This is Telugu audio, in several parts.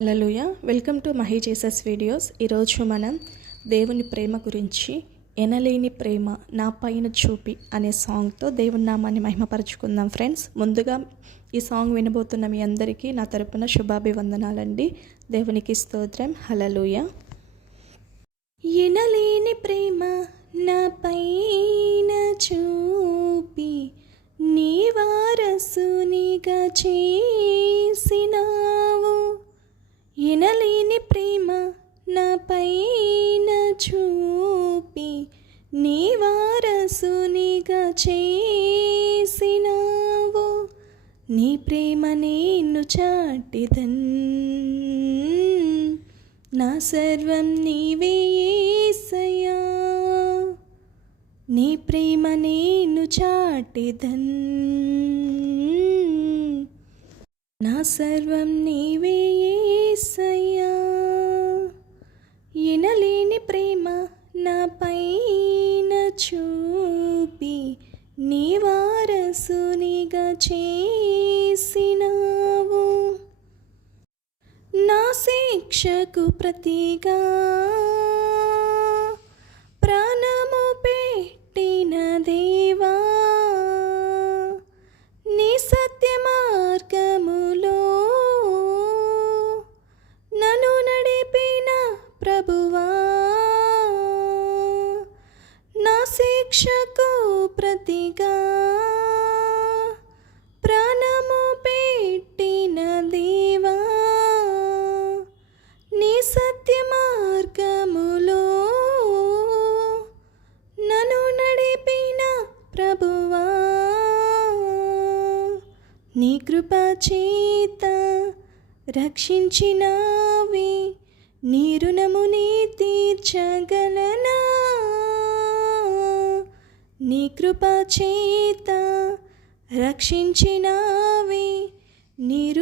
హలోయ welcome to Mahi Jesus videos. ఈరోజు మనం దేవుని ప్రేమ గురించి ఎనలేని ప్రేమ నా పైన చూపి అనే సాంగ్తో దేవుని నామాన్ని మహిమపరచుకుందాం ఫ్రెండ్స్. ముందుగా ఈ సాంగ్ వినబోతున్న మీ అందరికీ నా తరపున శుభాభివందనాలండి. దేవునికి స్తోత్రం. హలలుయ ఎనలేని ప్రేమ నా పైన చూపి నీ వారసునిగా చేసినా ఎనలేని ప్రేమ నా పైన చూపి నీ వారసునిగా చేసినావు. నీ ప్రేమ నేను చాటిదన్. నా సర్వం నీవే యేసయ్యా నీ ప్రేమ నేను చాటిదన్. నా సర్వం నీవే ఏసయ్యా. ఎనలేని ప్రేమ నా పైన చూపి నీ వారసునిగా చేసినావు. నా శిక్షకు ప్రతిగా శిక్షకు ప్రతిగా ప్రాణము పెట్టిన దేవా నీ సత్య మార్గములో నన్ను నడిపిన ప్రభువా నీ కృప చేత రక్షించినావి నీ రుణముని కృపచేత కృప చేత రక్షించినావి నీ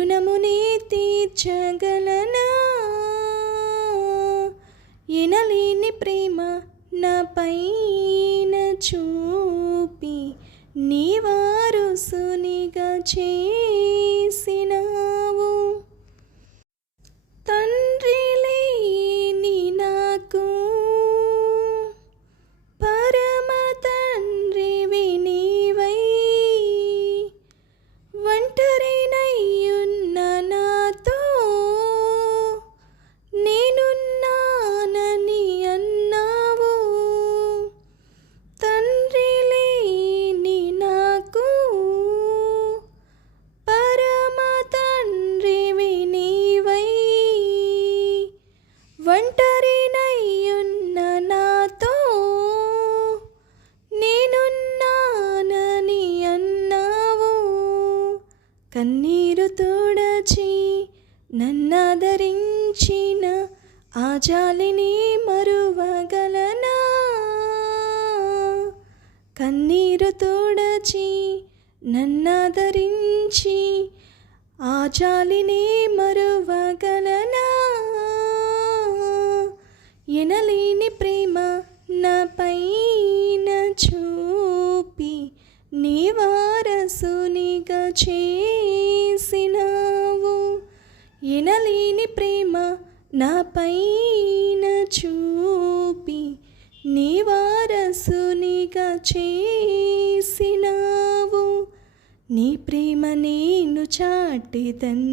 తీర్చగలనా? ఎనలేని ప్రేమ నా పైన చూపి నీ వారసునిగా చే తోడచి నన్నదరించిన ఆ జాలిని మరువగలనా? కన్నీరు తోడచి నన్నదరించి ఆ జాలిని మరువగలనా? ఎనలేని ప్రేమ నా పైన చూపి నీ వారసునిగా చేసినా ఎనలేని ప్రేమ నా పైన చూపి నీ వారసునిగా చేసినావు. నీ ప్రేమ నేను చాటిదన్.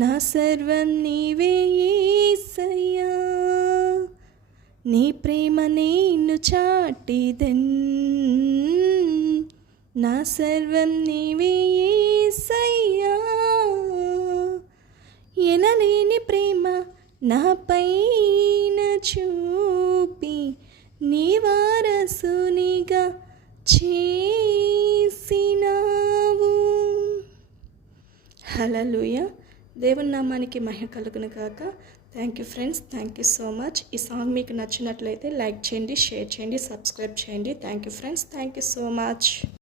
నా సర్వం నీవేయేసైయా నీ ప్రేమ నేను చాటిదన్. నా సర్వం నీవేయేసైయా ఎనలేని ప్రేమ నా పైన చూపి నీ వారసునిగా చేసినావు. హలలుయ దేవుని నామానికి మహిమ కలుగును కాక thank you friends thank you so much ఈ సాంగ్ మీకు నచ్చినట్లయితే లైక్ చేయండి షేర్ చేయండి సబ్స్క్రైబ్ చేయండి. Thank you friends thank you so much